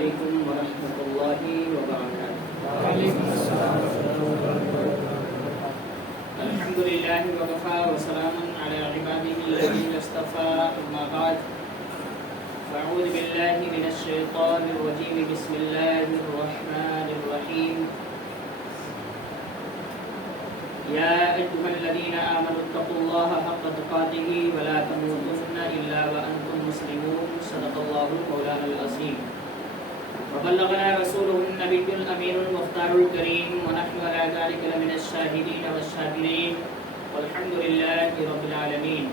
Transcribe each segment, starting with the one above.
علیکم ورحمۃ اللہ وبرکاتہ۔ الحمد للہ وکفی وسلام علی عباده الذین اصطفى، اما بعد فاعوذ باللہ من الشیطان الرجیم، بسم اللہ الرحمن الرحیم۔ یا ایھا الذین آمنوا اتقوا اللہ حق تقاته ولا تموتن الا وانتم مسلمون، صدق اللہ مولانا العظیم۔ وبلغنا رسوله النبي الأمين المختار الكريم، ونحن على ذلك لمن الشاهدين والشاكرين، والحمد لله رب العالمین۔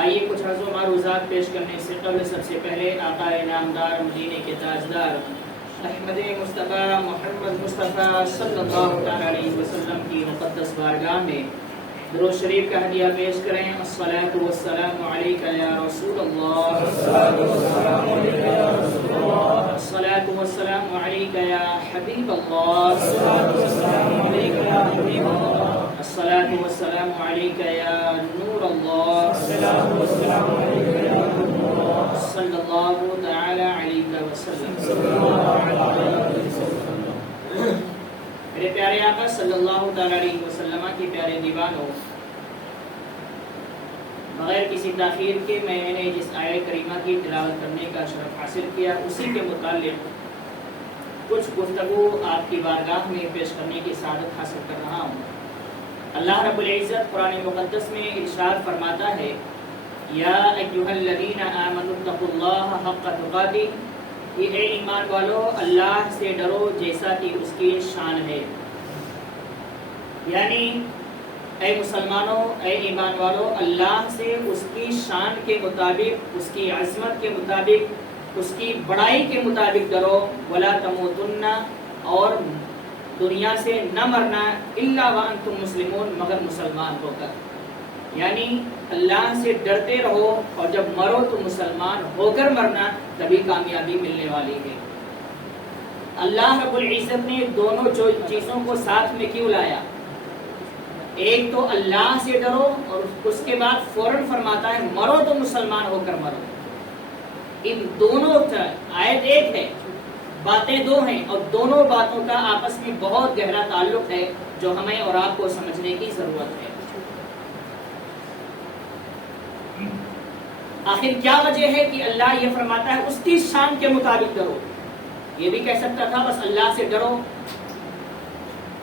آئیے کچھ عرض و معروضات پیش کرنے سے قبل سب سے پہلے آقا انعامدار مدینے کے تاجدار احمد مصطفیٰ محمد مصطفیٰ صلی اللہ علیہ وسلم کی مقدس بارگاہ میں درود شریف کا ہدیہ پیش کریں۔ الصلاۃ والسلام علیک یا رسول اللہ، الصلاۃ والسلام علیک یا حبیب اللہ، الصلاۃ والسلام علیک یا نور اللہ، صلی اللہ تعالی علیہ وسلم۔ میرے پیارے آقا صلی اللہ تعالی علیہ وسلم کے پیارے دیوانوں، بغیر کسی تاخیر کے میں نے جس آیت کریمہ کی تلاوت کرنے کا شرف حاصل کیا، اسی کے متعلق کچھ گفتگو آپ کی بارگاہ میں پیش کرنے کی سعادت حاصل کر رہا ہوں۔ اللہ رب العزت قرآن مقدس میں ارشاد فرماتا ہے، یا ایھا الذین آمنوا اتقوا اللہ حق تقاتہ، کہ اے ایمان والو اللہ سے ڈرو جیسا کہ اس کی شان ہے۔ یعنی اے مسلمانوں، اے ایمان والو، اللہ سے اس کی شان کے مطابق، اس کی عظمت کے مطابق، اس کی بڑائی کے مطابق ڈرو۔ ولا تموتن، اور دنیا سے نہ مرنا، الا وانتم مسلمون، مگر مسلمان ہو کر۔ یعنی اللہ سے ڈرتے رہو، اور جب مرو تو مسلمان ہو کر مرنا، تبھی کامیابی ملنے والی ہے۔ اللہ رب العزت نے دونوں چیزوں کو ساتھ میں کیوں لایا؟ ایک تو اللہ سے ڈرو، اور اس کے بعد فوراً فرماتا ہے مرو تو مسلمان ہو کر مرو۔ ان دونوں آیت ایک ہے، باتیں دو ہیں، اور دونوں باتوں کا آپس میں بہت گہرا تعلق ہے جو ہمیں اور آپ کو سمجھنے کی ضرورت ہے۔ آخر کیا وجہ ہے کہ اللہ یہ فرماتا ہے اس کی شان کے مطابق ڈرو؟ یہ بھی کہہ سکتا تھا بس اللہ سے ڈرو،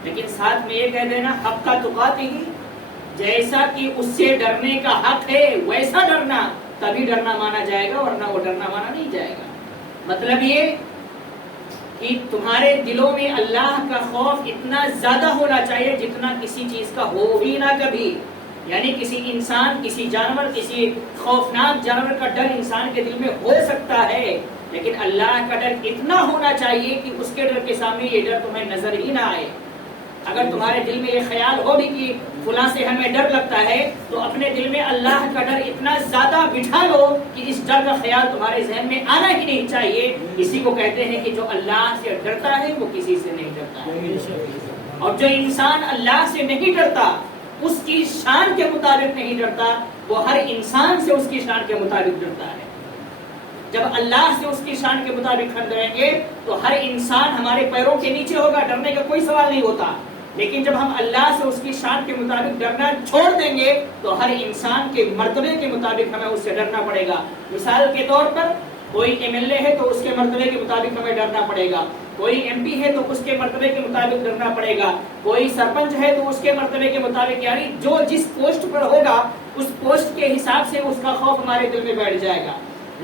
لیکن ساتھ میں یہ کہہ دینا حق تقاتہ، جیسا کہ اس سے ڈرنے کا حق ہے ویسا ڈرنا، تبھی ڈرنا مانا جائے گا، ورنہ وہ ڈرنا مانا نہیں جائے گا۔ مطلب یہ کہ تمہارے دلوں میں اللہ کا خوف اتنا زیادہ ہونا چاہیے جتنا کسی چیز کا ہو بھی نہ کبھی۔ یعنی کسی انسان، کسی جانور، کسی خوفناک جانور کا ڈر انسان کے دل میں ہو سکتا ہے، لیکن اللہ کا ڈر اتنا ہونا چاہیے کہ اس کے ڈر کے سامنے یہ ڈر تمہیں نظر ہی نہ آئے۔ اگر تمہارے دل میں یہ خیال ہو بھی کہ فلاں سے ہمیں ڈر لگتا ہے، تو اپنے دل میں اللہ کا ڈر اتنا زیادہ بٹھا لو کہ اس ڈر کا خیال تمہارے ذہن میں آنا ہی نہیں چاہیے۔ اسی کو کہتے ہیں کہ جو اللہ سے ڈرتا ہے وہ کسی سے نہیں ڈرتا ہے، اور جو انسان اللہ سے نہیں ڈرتا، اس کی شان کے مطابق نہیں ڈرتا، وہ ہر انسان سے اس کی شان کے مطابق ڈرتا ہے۔ جب اللہ سے اس کی شان کے مطابق ڈریں گے تو ہر انسان ہمارے پیروں کے نیچے ہوگا، ڈرنے کا کوئی سوال نہیں ہوتا۔ لیکن جب ہم اللہ سے اس کی شان کے مطابق ڈرنا چھوڑ دیں گے تو ہر انسان کے مرتبے کے مطابق ہمیں اس سے ڈرنا پڑے گا۔ مثال کے طور پر کوئی MLA ہے تو اس کے مرتبے کے مطابق ہمیں ڈرنا پڑے گا، کوئی MP ہے تو اس کے مرتبے کے مطابق ڈرنا پڑے گا، کوئی سرپنچ ہے تو اس کے مرتبے کے مطابق، یعنی جو جس پوسٹ پر ہوگا اس پوسٹ کے حساب سے اس کا خوف ہمارے دل میں بیٹھ جائے گا۔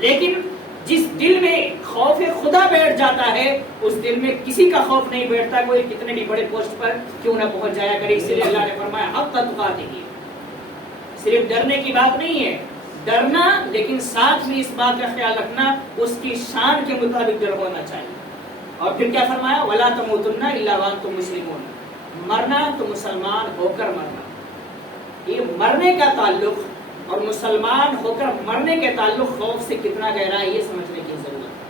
لیکن جس دل میں خوف خدا بیٹھ جاتا ہے اس دل میں کسی کا خوف نہیں بیٹھتا، کوئی کتنے بھی بڑے پوسٹ پر کیوں نہ پہنچ جایا کرے۔ اس لیے اللہ نے فرمایا حق تقاتہ، صرف ڈرنے کی بات نہیں ہے، ڈرنا، لیکن ساتھ میں اس بات کا خیال رکھنا اس کی شان کے مطابق ڈر ہونا چاہیے۔ اور پھر کیا فرمایا؟ ولا تموتن الا وانتم مسلمون، مرنا تو مسلمان ہو کر مرنا۔ یہ مرنے کا تعلق اور مسلمان ہو کر مرنے کے تعلق خوف سے کتنا گہرا ہے، یہ سمجھنے کی ضرورت ہے۔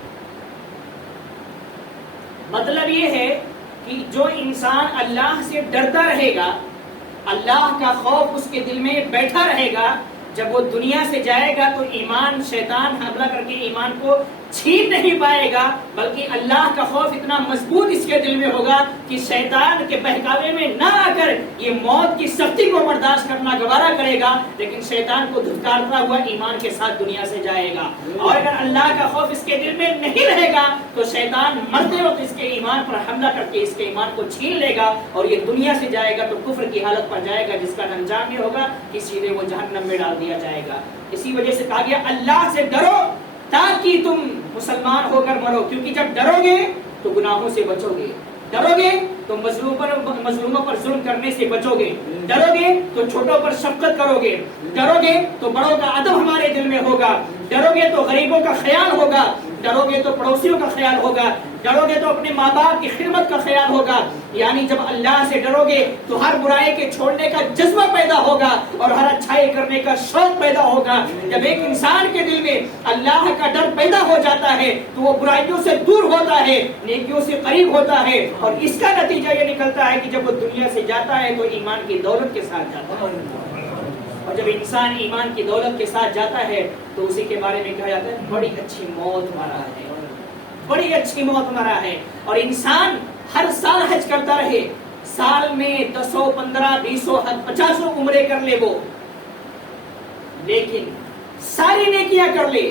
مطلب یہ ہے کہ جو انسان اللہ سے ڈرتا رہے گا، اللہ کا خوف اس کے دل میں بیٹھا رہے گا، جب وہ دنیا سے جائے گا تو ایمان، شیطان حملہ کر کے ایمان کو چھین نہیں پائے گا، بلکہ اللہ کا خوف اتنا مضبوط اس کے دل میں ہوگا کہ شیطان کے بہکاوے میں نہ آ کر یہ موت کی سختی کو برداشت کرنا گوارا کرے گا، لیکن شیطان کو دھتکارتا ہوا ایمان کے ساتھ دنیا سے جائے گا۔ اور اگر اللہ کا خوف اس کے دل میں نہیں رہے گا تو شیطان مرتے وقت اس کے ایمان پر حملہ کر کے اس کے ایمان کو چھین لے گا اور یہ دنیا سے جائے گا تو کفر کی حالت پر جائے گا، جس کا انجام یہ ہوگا کہ سیدھے وہ جہنم میں ڈال دیا جائے گا۔ اسی وجہ سے کہا گیا اللہ سے ڈرو تاکہ تم مسلمان ہو کر مرو، کیونکہ جب ڈرو گے تو گناہوں سے بچو گے، ڈرو گے تو مظلوموں پر ظلم کرنے سے بچو گے، ڈرو گے تو چھوٹوں پر شفقت کرو گے، ڈرو گے تو بڑوں کا ادب ہمارے دل میں ہوگا، ڈرو گے تو غریبوں کا خیال ہوگا، ڈرو گے تو پڑوسیوں کا خیال ہوگا، ڈرو گے تو اپنے ماں باپ کی خدمت کا خیال ہوگا۔ یعنی جب اللہ سے ڈرو گے تو ہر برائی کے چھوڑنے کا جذبہ پیدا ہوگا اور ہر اچھائی کرنے کا شوق پیدا ہوگا۔ جب ایک انسان کے دل میں اللہ کا ڈر پیدا ہو جاتا ہے تو وہ برائیوں سے دور ہوتا ہے، نیکیوں سے قریب ہوتا ہے، اور اس کا نتیجہ یہ نکلتا ہے کہ جب وہ دنیا سے جاتا ہے تو ایمان کی دولت کے ساتھ جاتا ہے، اور جب انسان ایمان کی دولت کے ساتھ جاتا ہے تو اسی کے بارے میں کہا جاتا ہے بڑی اچھی موت مرا ہے، بڑی اچھی موت مرا ہے۔ اور انسان ہر سال حج کرتا رہے، سال میں 10 15 20 50 عمرے کر لے وہ، لیکن ساری نیکیاں کر لے،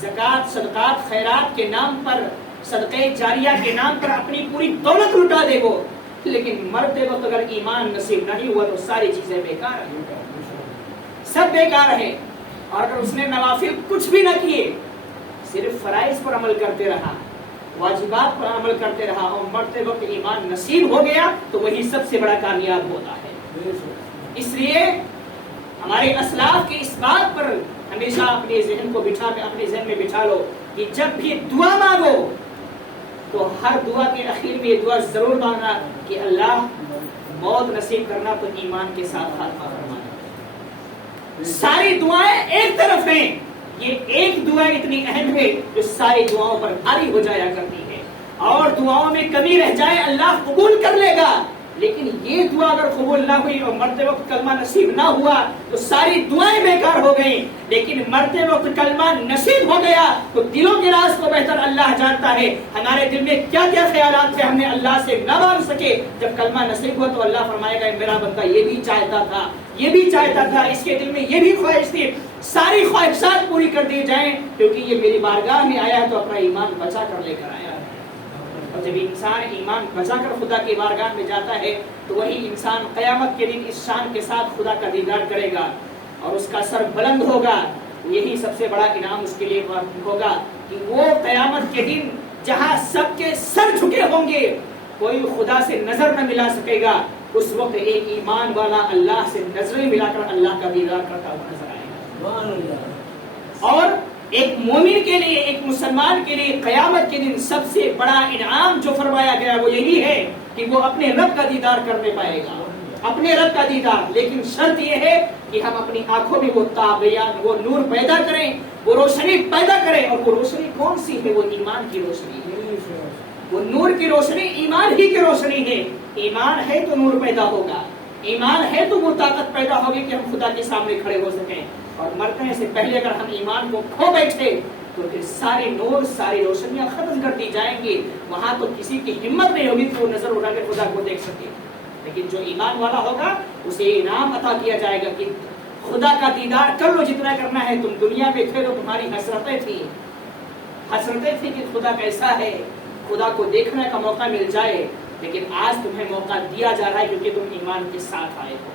زکات صدقات خیرات کے نام پر، صدقے جاریہ کے نام پر اپنی پوری دولت لٹا دے وہ، لیکن مرتے وقت اگر ایمان نصیب نہیں ہوا تو ساری چیزیں بیکار ہیں، سب بیکار ہے۔ اور اگر اس نے نوافل کچھ بھی نہ کیے، صرف فرائض پر عمل کرتے رہا، واجبات پر عمل کرتے رہا اور مرتے وقت ایمان نصیب ہو گیا تو وہی سب سے بڑا کامیاب ہوتا ہے۔ اس لیے ہمارے اسلاف کی اس بات پر ہمیشہ اپنے ذہن میں بٹھا لو کہ جب بھی دعا مانگو تو ہر دعا کے اخیر میں یہ دعا ضرور مانگنا کہ اللہ موت نصیب کرنا تو ایمان کے ساتھ خاتمہ فرمانا۔ ساری دعائیں ایک طرف ہیں، یہ ایک دعا اتنی اہم ہے جو ساری دعاؤں پر بھاری ہو جایا کرتی ہے، اور دعاؤں میں کمی رہ جائے اللہ قبول کر لے گا، لیکن یہ دعا اگر قبول نہ ہوئی اور مرتے وقت کلمہ نصیب نہ ہوا تو ساری دعائیں بیکار ہو گئیں، لیکن مرتے وقت کلمہ نصیب ہو گیا تو دلوں کے راز کو بہتر اللہ جانتا ہے، ہمارے دل میں کیا کیا خیالات تھے ہم نے اللہ سے نہ مانگ سکے، جب کلمہ نصیب ہوا تو اللہ فرمائے گا میرا بندہ یہ بھی چاہتا تھا، یہ بھی چاہتا تھا، اس کے دل میں یہ بھی خواہش تھی، ساری خواہشات پوری کر دی جائیں کیونکہ یہ میری بارگاہ میں آیا ہے تو اپنا ایمان بچا کر لے کر آیا ہے۔ اور جب انسان ایمان بچا کر خدا کی بارگاہ میں جاتا ہے تو وہی انسان قیامت کے دن اس شان کے ساتھ خدا کا دیدار کرے گا اور اس کا سر بلند ہوگا۔ یہی سب سے بڑا انعام اس کے لیے ہوگا کہ وہ قیامت کے دن جہاں سب کے سر جھکے ہوں گے، کوئی خدا سے نظر نہ ملا سکے گا، اس وقت ایک ایمان والا اللہ سے نظریں ملا کر اللہ کا دیدار کرتا ہوا نظر آئے گا۔ اور ایک مومن کے لیے، ایک مسلمان کے لیے قیامت کے دن سب سے بڑا انعام جو فرمایا گیا وہ یہی ہے کہ وہ اپنے رب کا دیدار کرنے پائے گا، اپنے رب کا دیدار، لیکن شرط یہ ہے کہ ہم اپنی آنکھوں میں وہ تابیان، وہ نور پیدا کریں، وہ روشنی پیدا کریں، اور وہ روشنی کون سی ہے؟ وہ ایمان کی روشنی ہے، وہ نور کی روشنی ایمان ہی کی روشنی ہے۔ ایمان ہے تو نور پیدا ہوگا، ایمان ہے تو وہ طاقت پیدا ہوگی کہ ہم خدا کے سامنے کھڑے ہو سکیں، اور مرنے سے پہلے اگر ہم ایمان کو کھو بیٹھے تو پھر سارے نور، ساری روشنیاں ختم کر دی جائیں گی، وہاں تو کسی کی ہمت نہیں ہوگی کہ وہ نظر اٹھا کے خدا کو دیکھ سکے، لیکن جو ایمان والا ہوگا اسے انعام عطا کیا جائے گا کہ خدا کا دیدار کر لو جتنا کرنا ہے، تم دنیا میں تھے تو تمہاری حسرتیں تھی کہ خدا کیسا ہے، خدا کو دیکھنے کا موقع مل جائے، لیکن آج تمہیں موقع دیا جا رہا ہے کیونکہ تم ایمان کے ساتھ آئے ہو،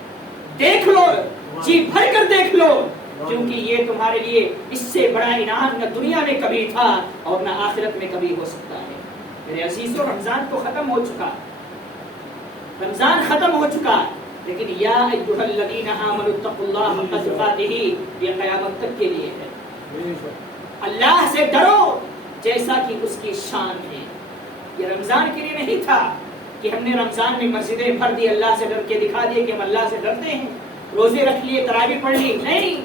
دیکھ لو، جی بھر کر دیکھ لو، کیونکہ یہ تمہارے لیے اس سے بڑا انعام نہ دنیا میں کبھی تھا اور نہ آخرت میں کبھی ہو سکتا ہے۔ میرے عزیزوں، رمضان تو ختم ہو چکا، رمضان ختم ہو چکا، لیکن یا ایھا الذین آمنوا اتقوا اللہ حق تقاتہ یہ قیامت تک کے لیے ہے۔ اللہ سے ڈرو جیسا کہ اس کی شان ہے۔ یہ رمضان کے لیے نہیں تھا کہ ہم نے رمضان میں مسجدیں بھر دی، اللہ سے ڈر کے دکھا دیے کہ ہم اللہ سے ڈرتے ہیں، روزے رکھ لیے، تراویح پڑھ لی، نہیں،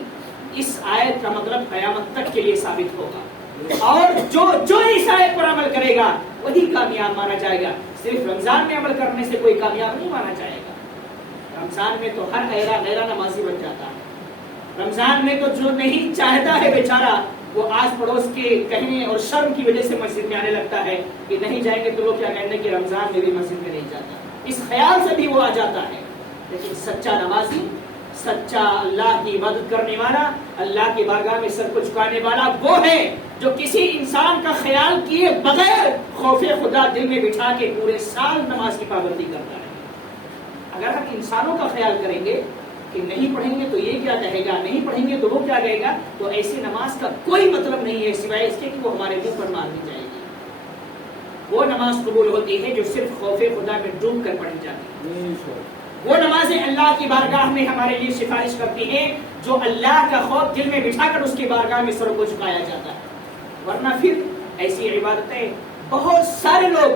اس آیت کا مطلب قیامت تک کے لیے ثابت ہوگا، اور جو اس آیت پر عمل کرے گا وہی کامیاب مانا جائے گا، صرف رمضان میں عمل کرنے سے کوئی کامیاب نہیں مانا جائے گا۔ رمضان میں تو ہر غیرہ نمازی بن جاتا ہے، رمضان میں تو جو نہیں چاہتا ہے بیچارہ وہ آس پڑوس کے کہنے اور شرم کی وجہ سے مسجد میں آنے لگتا ہے کہ نہیں جائیں گے تو لوگ کیا کہیں گے کہ رمضان میں بھی مسجد میں نہیں جاتا. اس خیال سے بھی وہ آ جاتا ہے. لیکن سچا نمازی، سچا اللہ کی عبادت کرنے والا، اللہ کی بارگاہ میں سر کو جھکانے والا وہ ہے جو کسی انسان کا خیال کیے بغیر خوف خدا دل میں بٹھا کے پورے سال نماز کی پابندی کرتا ہے. اگر ہم انسانوں کا خیال کریں گے کہ نہیں پڑھیں گے تو یہ کیا کہے گا، نہیں پڑھیں گے تو وہ کیا کہے گا، تو ایسی نماز کا کوئی مطلب نہیں ہے سوائے اس کے کہ وہ ہمارے منہ پر مار دی جائے گی. وہ نماز قبول ہوتی ہے جو صرف خوف خدا میں ڈوب کر پڑھی جاتی ہے. وہ نمازیں اللہ کی بارگاہ میں ہمارے لیے سفارش کرتی ہیں جو اللہ کا خوف دل میں بٹھا کر اس کی بارگاہ میں سر کو جھکایا جاتا ہے. ورنہ پھر ایسی عبادتیں بہت سارے لوگ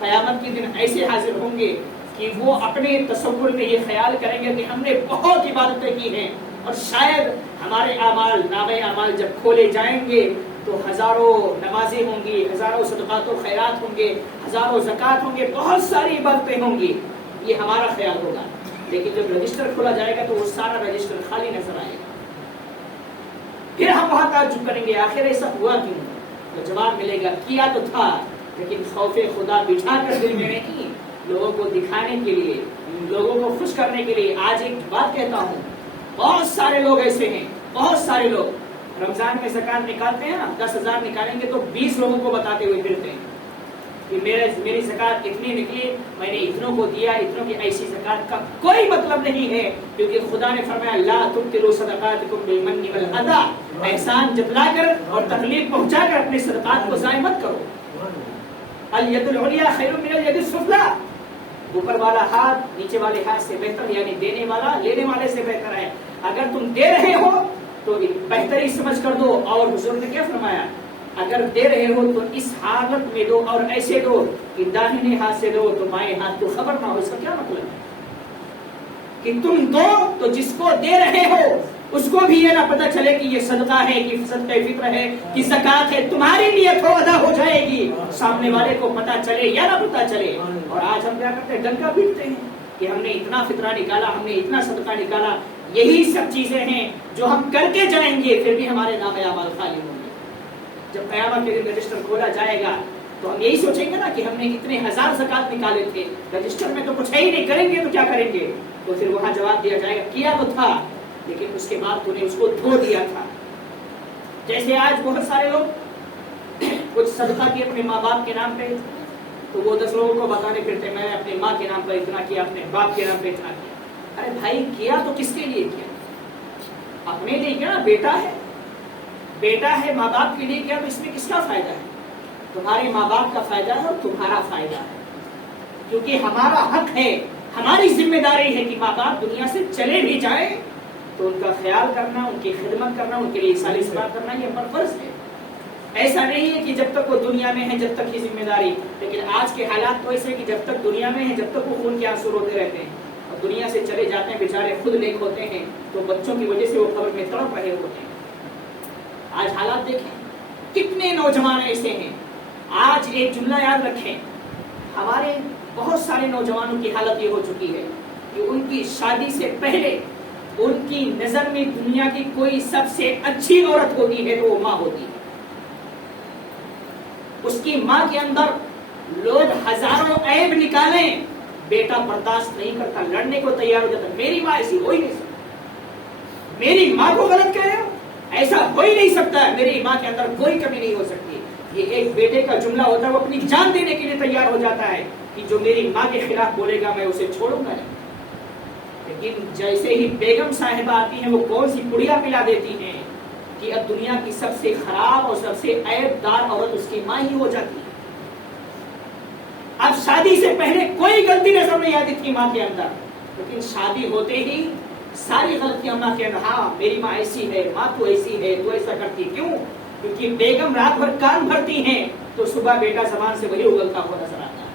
قیامت کے دن ایسے حاضر ہوں گے کہ وہ اپنے تصور میں یہ خیال کریں گے کہ ہم نے بہت عبادتیں کی ہیں اور شاید ہمارے اعمال، نامہ اعمال جب کھولے جائیں گے تو ہزاروں نمازیں ہوں گی، ہزاروں صدقات و خیرات ہوں گے، ہزاروں زکوٰۃ ہوں گے، بہت ساری عبادتیں ہوں گی. یہ ہمارا خیال ہوگا. لیکن جب رجسٹر کھولا جائے گا تو وہ سارا رجسٹر خالی نظر آئے گا. پھر ہم وہاں تعجب کریں گے آخر ایسا ہوا کیوں؟ تو جواب ملے گا کیا تو تھا لیکن خوف خدا بٹھا کر دل میں نہیں، لوگوں کو دکھانے کے لیے، لوگوں کو خوش کرنے کے لیے. آج ایک بات کہتا ہوں، بہت سارے لوگ ایسے ہیں، بہت سارے لوگ رمضان میں زکوٰۃ نکالتے ہیں نا، 10,000 نکالیں گے تو 20 لوگوں کو بتاتے ہوئے پھرتے ہیں کہ میری زکوٰۃ اتنی نکلی، میں نے اتنوں کو دیا، اتنوں کی. ایسی زکوٰۃ کا کوئی مطلب نہیں ہے کیونکہ خدا نے فرمایا لا تبطلوا صدقاتکم بالمن والاذى، احسان جتلا کر اور تکلیف پہنچا کر اپنے صدقات کو ضائع مت کرو. الید العلیٰ خیر من الید السفلیٰ، اوپر والا ہاتھ نیچے والے ہاتھ سے بہتر، یعنی دینے والا لینے والے سے بہتر ہے. اگر تم دے رہے ہو تو بہتری سمجھ کر دو. اور حضور نے کیا فرمایا، اگر دے رہے ہو تو اس حالت میں دو اور ایسے دو کہ داہنے ہاتھ سے دو تو بائیں ہاتھ کو خبر نہ ہو. اس کا کیا مطلب ہے کہ تم دو تو جس کو دے رہے ہو اس کو بھی یہ نہ پتہ چلے کہ یہ صدقہ ہے کہ صدقہ فطر ہے کہ زکوٰۃ ہے. تمہاری نیت ہو ادا ہو جائے گی، سامنے والے کو پتہ چلے یا نہ پتہ چلے. اور آج ہم کیا کرتے ہیں، ڈنکا پیٹتے ہیں کہ ہم نے اتنا فطرہ نکالا، ہم نے اتنا صدقہ نکالا. یہی سب چیزیں ہیں جو ہم کر کے جائیں گے پھر بھی ہمارے نام اعمال خالی ہوں گے. جب قیامت کے دن رجسٹر کھولا جائے گا تو ہم یہی سوچیں گے نا کہ ہم نے اتنے ہزار زکوٰۃ نکالے تھے، رجسٹر میں تو کچھ ہے ہی نہیں، کریں گے تو کیا کریں گے. تو پھر وہاں جواب دیا جائے گا کیا تو تھا لیکن اس کے بعد تو نے اس کو دھو دیا تھا. جیسے آج بہت سارے لوگ کچھ صدقہ کیے اپنے ماں باپ کے نام پہ تو وہ 10 لوگوں کو بتانے پھرتے میں نے اپنے ماں کے نام پر اتنا کیا، اپنے باپ کے نام پہ اتنا کیا. ارے بھائی کیا تو کس کے لیے کیا؟ اپنے لیے کیا؟ بیٹا ہے ماں باپ کے لیے کیا تو اس میں کس کا فائدہ ہے؟ تمہارے ماں باپ کا فائدہ ہے اور تمہارا فائدہ ہے. کیونکہ ہمارا حق ہے، ہماری ذمہ داری ہے کہ ماں باپ دنیا سے چلے بھی جائیں تو ان کا خیال کرنا، ان کی خدمت کرنا، ان کے لیے سال ثواب کرنا یہ ہمارا فرض ہے. ایسا نہیں ہے کہ جب تک وہ دنیا میں ہے جب تک کی ذمہ داری. لیکن آج کے حالات تو ایسے کہ جب تک دنیا میں ہے جب تک وہ خون کے آنسو روتے رہتے ہیں اور دنیا سے چلے جاتے ہیں بیچارے خود نیک ہوتے ہیں تو بچوں کی وجہ سے وہ قبر میں تڑپ رہے ہوتے ہیں. آج حالات دیکھیں کتنے نوجوان ایسے ہیں. آج ایک جملہ یاد رکھیں، ہمارے بہت سارے نوجوانوں کی حالت یہ ہو چکی ہے کہ ان کی شادی سے پہلے ان کی نظر میں دنیا کی کوئی سب سے اچھی عورت ہوتی ہے تو وہ ماں ہوتی ہے. اس کی ماں کے اندر لوگ ہزاروں عیب نکالیں، بیٹا برداشت نہیں کرتا، لڑنے کو تیار ہو جاتا. میری ماں ایسی ہو ہی نہیں سکتی، میری ماں کو غلط کہے ایسا ہو ہی نہیں سکتا، میری ماں کے اندر کوئی کمی نہیں ہو سکتی. یہ ایک بیٹے کا جملہ ہوتا ہے، وہ اپنی جان دینے کے لیے تیار ہو جاتا ہے کہ جو میری ماں کے خلاف بولے گا میں اسے چھوڑوں گا نہیں. لیکن جیسے ہی بیگم صاحبہ آتی ہیں وہ کون سی پڑیا پلا دیتی ہیں کہ اب دنیا کی سب سے خراب اور سب سے عیب دار عورت اس کی ماں ہی ہو جاتی ہے. اب شادی سے پہلے کوئی غلطی نظر نہیں آتی تھی ماں کے اندر، لیکن شادی ہوتے ہی ساری غلطیاں ماں کے اندر. ہاں میری ماں ایسی ہے، ماں تو ایسی ہے، تو ایسا کرتی. کیوں؟ کیونکہ بیگم رات بھر کان بھرتی ہیں تو صبح بیٹا زبان سے وہی اگلتا ہوا نظر آتا ہے.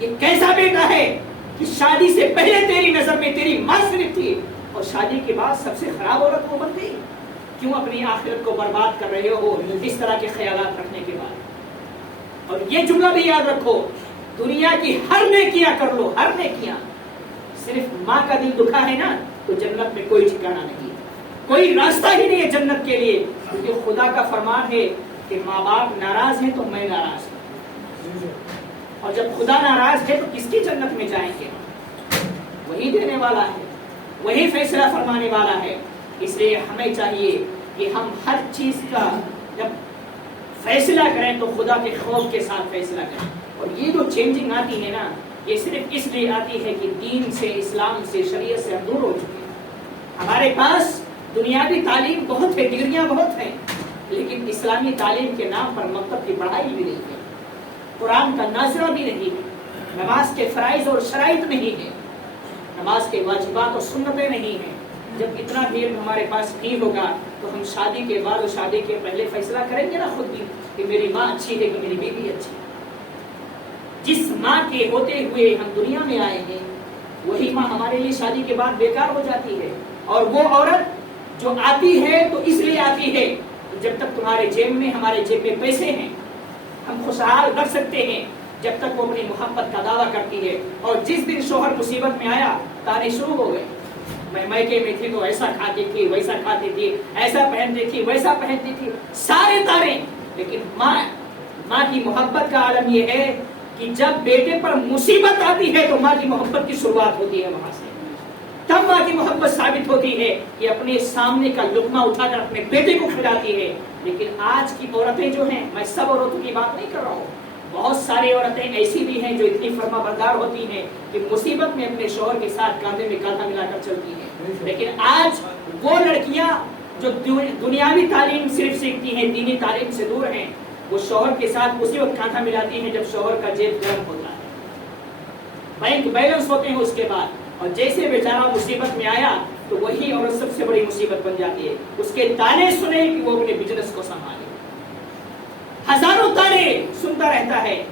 یہ کیسا بیٹا ہے کہ شادی سے پہلے تیری نظر میں تیری ماں صرف تھی اور شادی کے بعد سب سے خراب عورت وہ بن گئی؟ کیوں اپنی آخرت کو برباد کر رہے ہو اس طرح کے خیالات رکھنے کے بعد؟ اور یہ جملہ بھی یاد رکھو، دنیا کی ہر نیکیاں کر لو، ہر نیکیاں، صرف ماں کا دل دکھا ہے نا تو جنت میں کوئی ٹھکانہ نہیں. کوئی راستہ ہی نہیں ہے جنت کے لیے، کیونکہ خدا کا فرمان ہے کہ ماں باپ ناراض ہیں تو میں ناراض ہوں، اور جب خدا ناراض ہے تو کس کی جنت میں جائیں گے؟ وہی دینے والا ہے، وہی فیصلہ فرمانے والا ہے۔ اس لیے ہمیں چاہیے کہ ہم ہر چیز کا جب فیصلہ کریں تو خدا کے خوف کے ساتھ فیصلہ کریں۔ اور یہ جو چینجنگ آتی ہے نا، یہ صرف اس لیے آتی ہے کہ دین سے، اسلام سے، شریعت سے ہم دور ہو چکے ہیں۔ ہمارے پاس دنیاوی تعلیم بہت ہے، ڈگریاں بہت ہیں، لیکن اسلامی تعلیم کے نام پر مکتب کی پڑھائی بھی نہیں ہے، قرآن کا ناظرہ بھی نہیں ہے، نماز کے فرائض اور شرائط نہیں ہے، نماز کے واجبات اور سنتیں نہیں ہیں۔ جب اتنا بھی علم ہمارے پاس نہیں ہوگا تو ہم شادی کے بعد اور شادی کے پہلے فیصلہ کریں گے نا خود بھی کہ میری ماں اچھی ہے کہ میری بیوی اچھی ہے۔ جس ماں کے ہوتے ہوئے ہم دنیا میں آئے ہیں وہی ماں ہمارے لیے شادی کے بعد بیکار ہو جاتی ہے، اور وہ عورت جو آتی ہے تو اس لیے آتی ہے جب تک تمہارے جیب میں، ہمارے جیب میں پیسے ہیں ہم خوشحال رکھ سکتے ہیں، جب تک وہ اپنی محبت کا دعویٰ کرتی ہے، اور جس دن شوہر مصیبت میں آیا تانے شروع ہو گئے، میں میکے میں تھی تو ایسا کھاتی تھی، ویسا کھاتی تھی، ایسا پہنتی تھی، ویسا پہنتی تھی، سارے تانے۔ لیکن ماں کی محبت کا عالم یہ ہے کہ جب بیٹے پر مصیبت آتی ہے تو ماں کی محبت کی شروعات ہوتی ہے، وہاں سے تب ماں کی محبت ثابت ہوتی ہے کہ اپنے سامنے کا لقمہ اٹھا کر اپنے بیٹے کو کھلاتی ہے۔ لیکن آج کی عورتیں جو ہیں، میں سب عورتوں کی بات نہیں کر رہا ہوں، بہت ساری عورتیں ایسی بھی ہیں جو اتنی فرما بردار ہوتی ہیں کہ مصیبت میں اپنے شوہر کے ساتھ کاندھے میں کاندھا ملا کر چلتی ہیں۔ لیکن آج وہ لڑکیاں جو دنیاوی تعلیم صرف سیکھتی ہیں، دینی تعلیم سے دور ہیں، وہ شوہر کے ساتھ اسی وقت کاندھا ملاتی ہیں جب شوہر کا جیب گرم ہوتا ہے، بینک بیلنس ہوتے ہیں اس کے بعد، اور جیسے بیچارہ مصیبت میں آیا تو وہی عورت سب سے بڑی مصیبت بن جاتی ہے۔ اس کے تانے سنے کہ وہ اپنے بزنس کو سنبھالے، ہزاروں تانے سنتا رہتا ہے،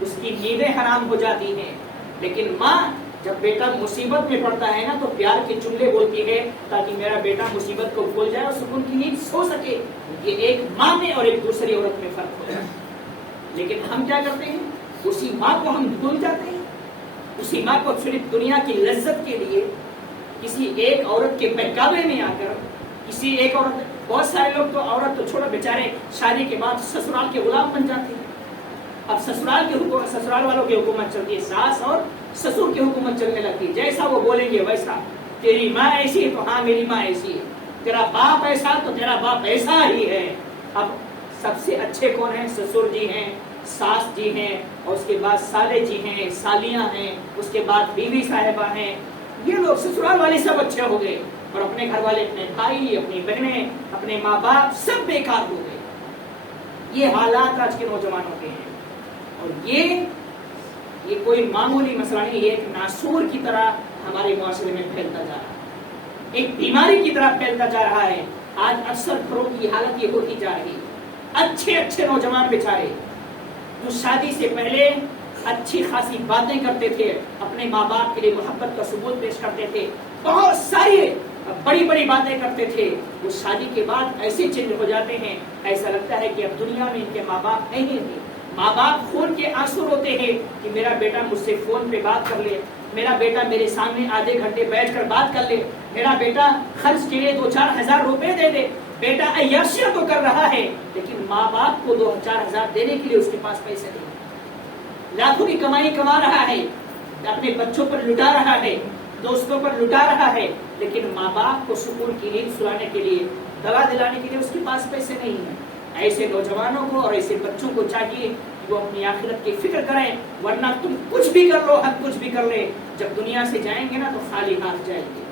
اس کی نیندیں حرام ہو جاتی ہیں۔ لیکن ماں جب بیٹا مصیبت میں پڑتا ہے نا تو پیار کے جملے بولتی ہے تاکہ میرا بیٹا مصیبت کو بھول جائے اور سکون کی نیند سو سکے۔ یہ ایک ماں میں اور ایک دوسری عورت میں فرق ہوتا ہے۔ لیکن ہم کیا کرتے ہیں، اسی ماں کو ہم بھول جاتے ہیں، اسی ماں کو صرف دنیا کی لذت کے لیے کسی ایک عورت کے بہکاوے میں آ کر، کسی ایک عورت، بہت سارے لوگ تو عورت تو چھوڑو بیچارے شادی کے بعد سسرال کے غلام بن جاتے ہیں۔ اب سسرال والوں کی حکومت چلتی ہے، ساس اور سسر کی حکومت چلنے لگتی ہے، جیسا وہ بولیں گے ویسا، تیری ماں ایسی ہے تو ہاں میری ماں ایسی ہے، تیرا باپ ایسا تو تیرا باپ ایسا ہی ہے۔ اب سب سے اچھے کون ہیں؟ سسر جی ہیں، ساس جی ہیں، اور اس کے بعد سالے جی ہیں، سالیاں ہیں، اس کے بعد بیوی صاحبہ ہیں۔ یہ لوگ سسرال والے سب اچھے ہو گئے، اور اپنے گھر والے، اپنے بھائی، اپنی بہنیں، اپنے ماں باپ سب بیکار ہو گئے۔ یہ حالات آج کے نوجوانوں کے ہیں، اور یہ کوئی معمولی مسئلہ نہیں، یہ ایک ناسور کی طرح ہمارے معاشرے میں پھیلتا جا رہا ہے، ایک بیماری کی طرح پھیلتا جا رہا ہے۔ آج اکثر گھروں کی حالت یہ ہوتی جا رہی ہے، اچھے نوجوان بیچارے جو شادی سے پہلے اچھی خاصی باتیں کرتے تھے، اپنے ماں باپ کے لیے محبت کا ثبوت پیش کرتے تھے، بہت ساری بڑی باتیں کرتے تھے، وہ شادی کے بعد ایسے چینج ہو جاتے ہیں، ایسا لگتا ہے کہ اب دنیا میں ان کے ماں باپ نہیں ہیں۔ ماں باپ خون کے آنسو روتے ہیں کہ میرا بیٹا مجھ سے فون پہ بات کر لے، میرا بیٹا میرے سامنے آدھے گھنٹے بیٹھ کر بات کر لے، میرا بیٹا خرچ کے لیے 2-4 ہزار روپے دے دے۔ بیٹا عیاشیاں تو کر رہا ہے لیکن ماں باپ کو 2-4 ہزار دینے کے لیے اس کے پاس پیسے نہیں، لاکھوں کی کمائی کما رہا ہے، اپنے بچوں پر لٹا رہا ہے، دوستوں پر لٹا رہا ہے، لیکن ماں باپ کو سکون کی نیند سلانے کے لیے، دوا دلانے کے لیے اس کے پاس پیسے نہیں ہیں۔ ایسے نوجوانوں کو اور ایسے بچوں کو چاہیے کہ وہ اپنی آخرت کی فکر کریں، ورنہ تم کچھ بھی کر لو، ہم کچھ بھی کر لیں، جب دنیا سے جائیں گے نا تو خالی ہاتھ جائیں گے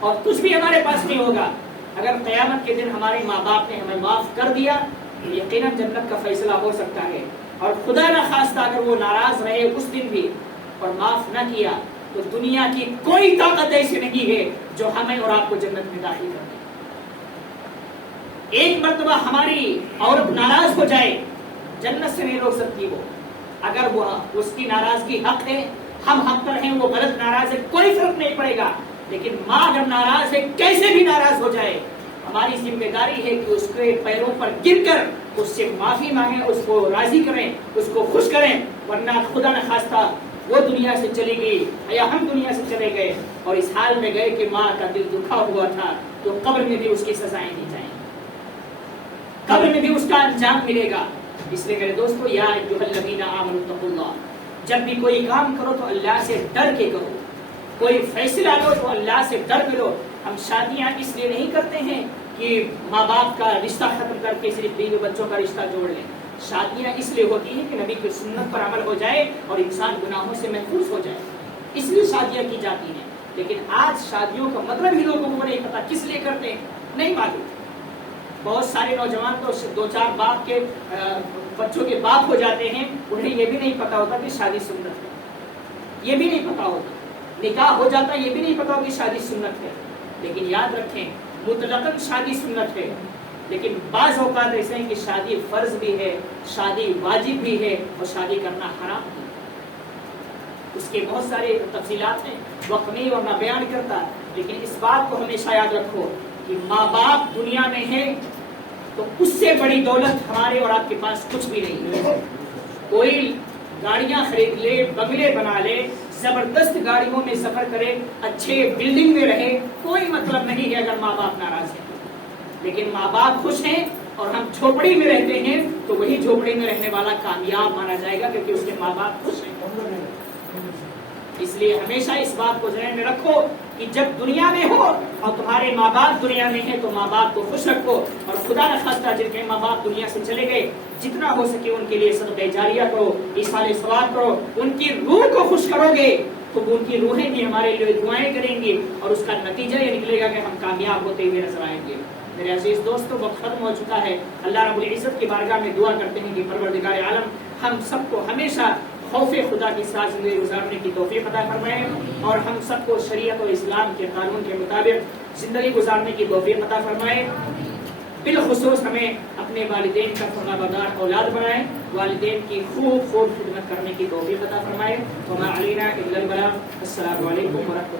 اور کچھ بھی ہمارے پاس نہیں ہوگا۔ اگر قیامت کے دن ہمارے ماں باپ نے ہمیں معاف کر دیا تو یقیناً جنت کا فیصلہ ہو سکتا ہے، اور خدا نہ خواستہ اگر وہ ناراض رہے اس دن بھی اور معاف نہ کیا تو دنیا کی کوئی طاقت ایسی نہیں ہے جو ہمیں اور آپ کو جنت میں داخل کر دے۔ ایک مرتبہ ہماری عورت ناراض ہو جائے، جنت سے نہیں روک سکتی وہ، اگر وہ اس کی ناراضگی حق ہے، ہم حق پر ہیں، وہ غلط ناراض ہے، کوئی فرق نہیں پڑے گا۔ لیکن ماں اگر ناراض ہے، کیسے بھی ناراض ہو جائے، ہماری ذمہ داری ہے کہ اس کے پیروں پر گر کر اس سے معافی مانگیں، اس کو راضی کریں، اس کو خوش کریں، ورنہ خدا نہ خواستہ وہ دنیا سے چلی گئی یا ہم دنیا سے چلے گئے اور اس حال میں گئے کہ ماں کا دل دکھا ہوا تھا، تو قبر میں بھی اس کی سزائیں دی جائیں گی، قبر میں بھی اس کا انجام ملے گا۔ اس لیے میرے دوستو، یا ایھا الذین آمنوا اتقوا اللہ، جب بھی کوئی کام کرو تو اللہ سے ڈر کے کرو، کوئی فیصلہ لو تو اللہ سے ڈر کے لو۔ ہم شادیاں اس لیے نہیں کرتے ہیں کہ ماں باپ کا رشتہ ختم کر کے صرف بیوی بچوں کا رشتہ جوڑ لیں، شادیاں اس لیے ہوتی ہیں کہ نبی کی سنت پر عمل ہو جائے اور انسان گناہوں سے محفوظ ہو جائے، اس لیے شادیاں کی جاتی ہیں۔ لیکن آج شادیوں کا مطلب ہی لوگوں کو نہیں پتا، کس لیے کرتے ہیں نہیں معلوم۔ بہت سارے نوجوان تو 2-4 باپ کے بچوں کے باپ ہو جاتے ہیں، انہیں یہ بھی نہیں پتا ہوتا کہ شادی سنت ہے، یہ بھی نہیں پتا ہوتا، نکاح ہو جاتا ہے یہ بھی نہیں پتا ہوتا کہ شادی سنت ہے۔ لیکن یاد رکھیں، مطلقاً شادی سنت ہے، لیکن بعض اوقات ایسے ہیں کہ شادی فرض بھی ہے، شادی واجب بھی ہے اور شادی کرنا حرام بھی ہے۔ اس کے بہت سارے تفصیلات ہیں، وقت نہیں اور نہ بیان کرتا، لیکن اس بات کو ہمیشہ یاد رکھو کہ ماں باپ دنیا میں ہے تو اس سے بڑی دولت ہمارے اور آپ کے پاس کچھ بھی نہیں ہے۔ کوئی گاڑیاں خرید لے، بنگلے بنا لے، زبردست گاڑیوں میں سفر کرے، اچھے بلڈنگ میں رہے، کوئی مطلب نہیں ہے اگر ماں باپ ناراض ہیں۔ لیکن ماں باپ خوش ہیں اور ہم جھوپڑی میں رہتے ہیں تو وہی جھوپڑی میں رہنے والا کامیاب مانا جائے گا، کیونکہ اس کے ماں باپ خوش ہیں۔ اس لیے ہمیشہ اس بات کو ذہن میں رکھو کہ جب دنیا میں ہو اور تمہارے ماں باپ دنیا میں ہیں تو ماں باپ کو خوش رکھو، اور خدا نخواستہ جن کے ماں باپ دنیا سے چلے گئے جتنا ہو سکے ان کے لیے صدقہ جاریہ کرو، ایصال ثواب کرو، ان کی روح کو خوش کرو گے تو ان کی روحیں بھی ہمارے لیے دعائیں کریں گی، اور اس کا نتیجہ یہ نکلے گا کہ ہم کامیاب ہوتے ہوئے نظر آئیں گے۔ میرے عزیز دوستو، وقت ختم ہو چکا ہے۔ اللہ رب العزت کی بارگاہ میں دعا کرتے ہیں کہ پروردگار عالم ہم سب کو ہمیشہ خوف خدا کے ساتھ زندگی گزارنے کی توفیق عطا فرمائے، اور ہم سب کو شریعت اور اسلام کے قانون کے مطابق زندگی گزارنے کی توفیق عطا فرمائے۔ بالخصوص ہمیں اپنے والدین کا فرمانبردار اولاد بنائے، والدین کی خوب خدمت کرنے کی توفیق عطا فرمائے۔ وما علینا الا البلاغ۔ السلام علیکم ورحمۃ اللہ۔